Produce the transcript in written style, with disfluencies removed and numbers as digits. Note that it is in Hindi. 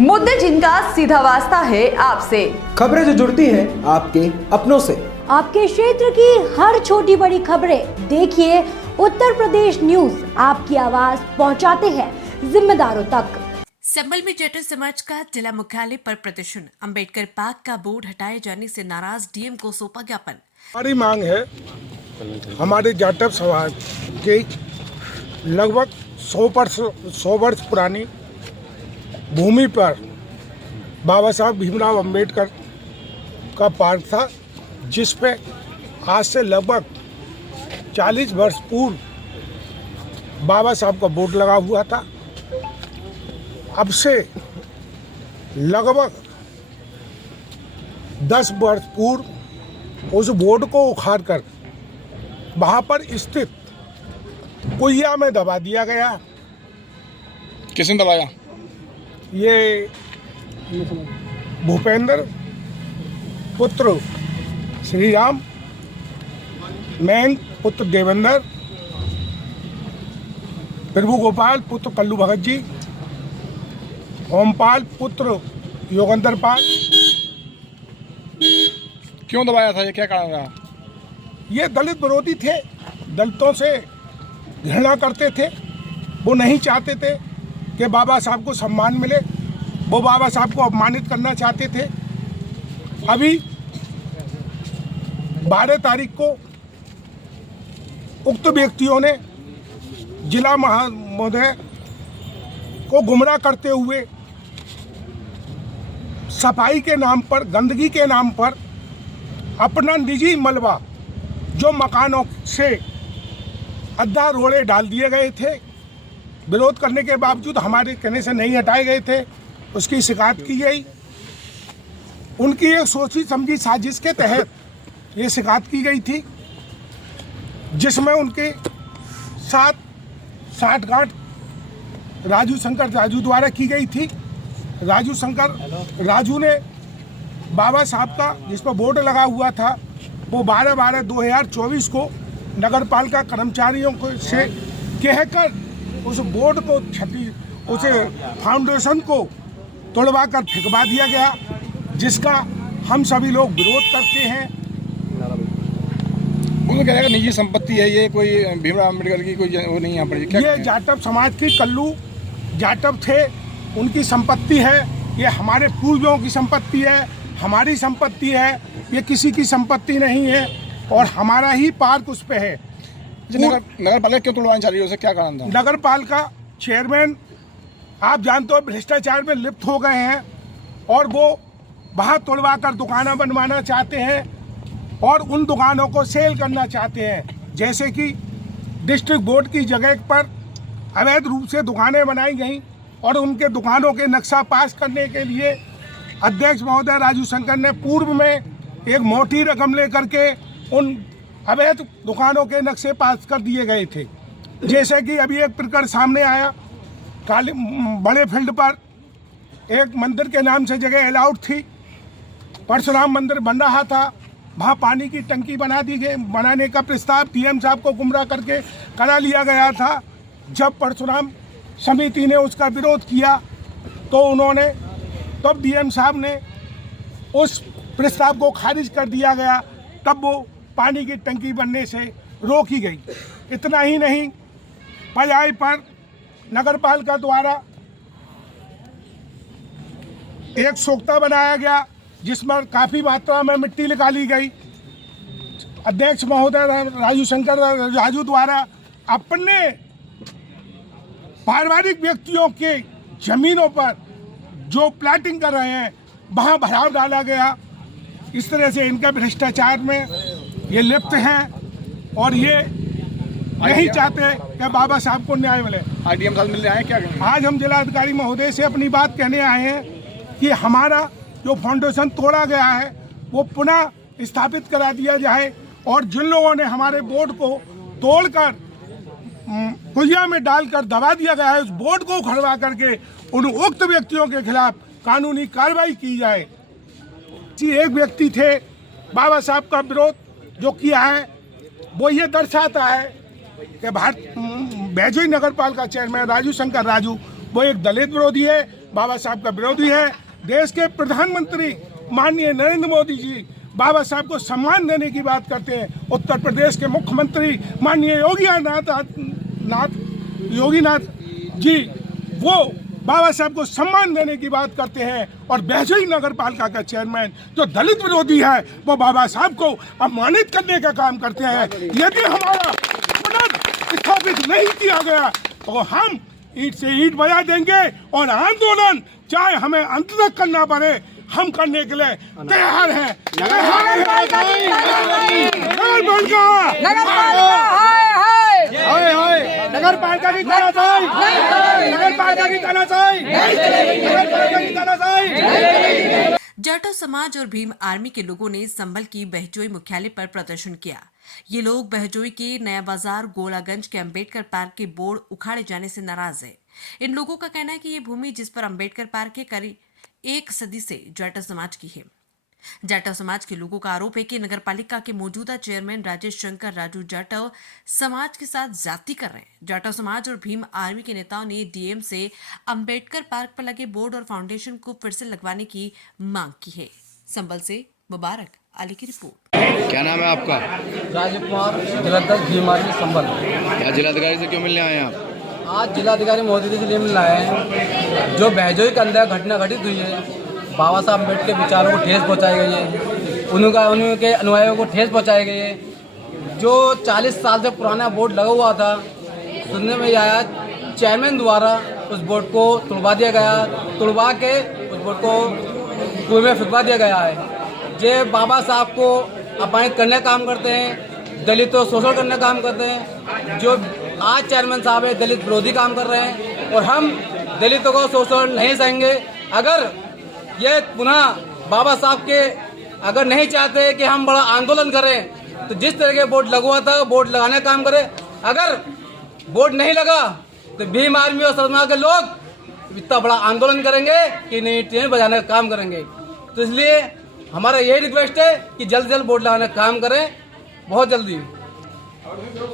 मुद्दे जिनका सीधा वास्ता है आपसे, खबरें जो जुड़ती हैं आपके अपनों से। आपके क्षेत्र की हर छोटी बड़ी खबरें देखिए उत्तर प्रदेश न्यूज आपकी आवाज पहुंचाते हैं जिम्मेदारों तक। संभल में जाटव समाज का जिला मुख्यालय पर प्रदर्शन, अंबेडकर पार्क का बोर्ड हटाए जाने से नाराज डीएम को सौंपा ज्ञापन। हमारी मांग है, हमारे जाटव समाज के लगभग 100 वर्ष पुरानी भूमि पर बाबा साहब भीमराव अंबेडकर का पार्क था, जिस पे आज से लगभग 40 वर्ष पूर्व बाबा साहब का बोर्ड लगा हुआ था। अब से लगभग 10 वर्ष पूर्व उस बोर्ड को उखाड़ कर वहाँ पर स्थित कुइया में दबा दिया गया। किसने दबाया? ये भूपेंद्र पुत्र श्री राम, मैंग पुत्र देवेंद्र, प्रभु गोपाल पुत्र कल्लू भगत जी, ओमपाल पुत्र योगेंद्र पाल। क्यों दबाया था? ये क्या कारण रहा? ये दलित विरोधी थे, दलितों से घृणा करते थे। वो नहीं चाहते थे कि बाबा साहब को सम्मान मिले, वो बाबा साहब को अपमानित करना चाहते थे। अभी 12 तारीख को उक्त व्यक्तियों ने जिला महोदय को गुमराह करते हुए सफाई के नाम पर, गंदगी के नाम पर अपना निजी मलबा जो मकानों से अद्धा रोड़े डाल दिए गए थे, विरोध करने के बावजूद हमारे कहने से नहीं हटाए गए थे, उसकी शिकायत की गई। उनकी एक सोची समझी साजिश के तहत ये शिकायत की गई थी, जिसमें उनके साथ साठगांठ राजू शंकर द्वारा की गई थी। राजू ने बाबा साहब का जिस पर बोर्ड लगा हुआ था वो 12/12/2024 को नगर पालिका कर्मचारियों को से कहकर उस बोर्ड को उस फाउंडेशन को तोड़वा कर फेंकवा दिया गया, जिसका हम सभी लोग विरोध करते हैं। उन्होंने कह रहा है निजी संपत्ति है, ये कोई भीमराव अम्बेडकर की कोई वो नहीं यहाँ पर। ये जाटव समाज की कल्लू जाटव थे, उनकी संपत्ति है। ये हमारे पूर्वजों की संपत्ति है, हमारी संपत्ति है, ये किसी की संपत्ति नहीं है और हमारा ही पार्क उस पे है। नगर पालिका क्यों तोड़वाना चाह रही है, उसे क्या कारण था? नगर पालिका चेयरमैन आप जानते हो भ्रष्टाचार में लिप्त हो गए हैं और वो वहाँ तोड़वा कर दुकानें बनवाना चाहते हैं और उन दुकानों को सेल करना चाहते हैं। जैसे कि डिस्ट्रिक्ट बोर्ड की जगह पर अवैध रूप से दुकानें बनाई गई और उनके दुकानों के नक्शा पास करने के लिए अध्यक्ष महोदय राजू शंकर ने पूर्व में एक मोटी रकम लेकर के उन अवैध दुकानों के नक्शे पास कर दिए गए थे। जैसे कि अभी एक प्रकरण सामने आया, बड़े फील्ड पर एक मंदिर के नाम से जगह अलाउड थी, परशुराम मंदिर बन रहा था, वहाँ पानी की टंकी बनाने का प्रस्ताव डीएम साहब को गुमराह करके करा लिया गया था। जब परशुराम समिति ने उसका विरोध किया तो तब डीएम साहब ने उस प्रस्ताव को खारिज कर दिया गया, तब वो पानी की टंकी बनने से रोकी गई। इतना ही नहीं, पर्याय पर नगर पालिका द्वारा एक सोख्ता बनाया गया जिसमें काफ़ी मात्रा में मिट्टी निकाली गई। अध्यक्ष महोदय राजू द्वारा अपने पारिवारिक व्यक्तियों के जमीनों पर जो प्लाटिंग कर रहे हैं वहाँ भराव डाला गया। इस तरह से इनका भ्रष्टाचार में ये लिप्त हैं और ये नहीं चाहते कि बाबा साहब को न्याय मिले। डीएम साहब मिलने आए क्या? आज हम जिलाधिकारी महोदय से अपनी बात कहने आए हैं कि हमारा जो फाउंडेशन तोड़ा गया है वो पुनः स्थापित करा दिया जाए और जिन लोगों ने हमारे बोर्ड को तोड़कर कुइया में डालकर दबा दिया गया है, उस बोर्ड को उखड़वा करके उन उक्त व्यक्तियों के खिलाफ कानूनी कार्रवाई की जाए। एक व्यक्ति थे बाबा साहब का विरोध जो किया है वो ये दर्शाता है कि बैजूई नगर पालिका चेयरमैन राजू शंकर वो एक दलित विरोधी है, बाबा साहब का विरोधी है। देश के प्रधानमंत्री माननीय नरेंद्र मोदी जी बाबा साहब को सम्मान देने की बात करते हैं। उत्तर प्रदेश के मुख्यमंत्री माननीय योगीनाथ जी वो बाबा साहब को सम्मान देने की बात करते हैं। और बहजोई नगर पालिका का चेयरमैन जो दलित विरोधी है वो बाबा साहब को अपमानित करने का काम करते हैं। यदि हमारा पुनर्स्थापित नहीं किया गया तो हम ईंट से ईंट बजा देंगे और आंदोलन चाहे हमें अंत तक करना पड़े हम करने के लिए तैयार हैं। नगर पालिका की तानाशाही, नगर पालिका की तानाशाही, नगर पालिका की तानाशाही। जाटो समाज और भीम आर्मी के लोगों ने संभल की बहजोई मुख्यालय पर प्रदर्शन किया। ये लोग बहजोई के नया बाजार गोलागंज के अंबेडकर पार्क के बोर्ड उखाड़े जाने से नाराज है। इन लोगों का कहना है कि ये भूमि जिस पर अंबेडकर पार्क है करीब 1 सदी से जाटो समाज की है। जाटव समाज के लोगों का आरोप है कि नगरपालिका के मौजूदा चेयरमैन राजेश शंकर राजू जाटव समाज के साथ ज्यादती कर रहे हैं। जाटव समाज और भीम आर्मी के नेताओं ने डीएम से अंबेडकर पार्क पर लगे बोर्ड और फाउंडेशन को फिर से लगवाने की मांग की है। संभल से मुबारक अली की रिपोर्ट। क्या नाम है आपका? राजीव कुमार, जिलाध्यक्ष भीम आर्मी संभल। क्या जिलाधिकारी से क्यों मिलने आए हैं आप? आज जिलाधिकारी महोदय के लिए मिलना है। जो बहजोई के अंदर घटना घटित हुई है, बाबा साहब अम्बेडकर के विचारों को ठेस पहुंचाई गई है, उनके अनुयायियों को ठेस पहुंचाई गई है। जो 40 साल से पुराना बोर्ड लगा हुआ था, सुनने में आया चेयरमैन द्वारा उस बोर्ड को तुड़वा दिया गया, तुड़वा के उस बोर्ड को कुएं में फिकवा दिया गया है। जे बाबा साहब को अपमानित करने का काम करते हैं, दलितों शोषण करने का काम करते हैं। जो आज चेयरमैन साहब है दलित विरोधी काम कर रहे हैं और हम दलितों को शोषण नहीं सहेंगे। अगर ये पुनः बाबा साहब के अगर नहीं चाहते कि हम बड़ा आंदोलन करें तो जिस तरह के बोर्ड लगवा था बोर्ड लगाने का काम करें। अगर बोर्ड नहीं लगा तो भीम आर्मी और समाज के लोग इतना बड़ा आंदोलन करेंगे कि नहीं ट्रेन बजाने का काम करेंगे। तो इसलिए हमारा यही रिक्वेस्ट है कि जल्द से जल्द बोर्ड लगाने का काम करें, बहुत जल्दी।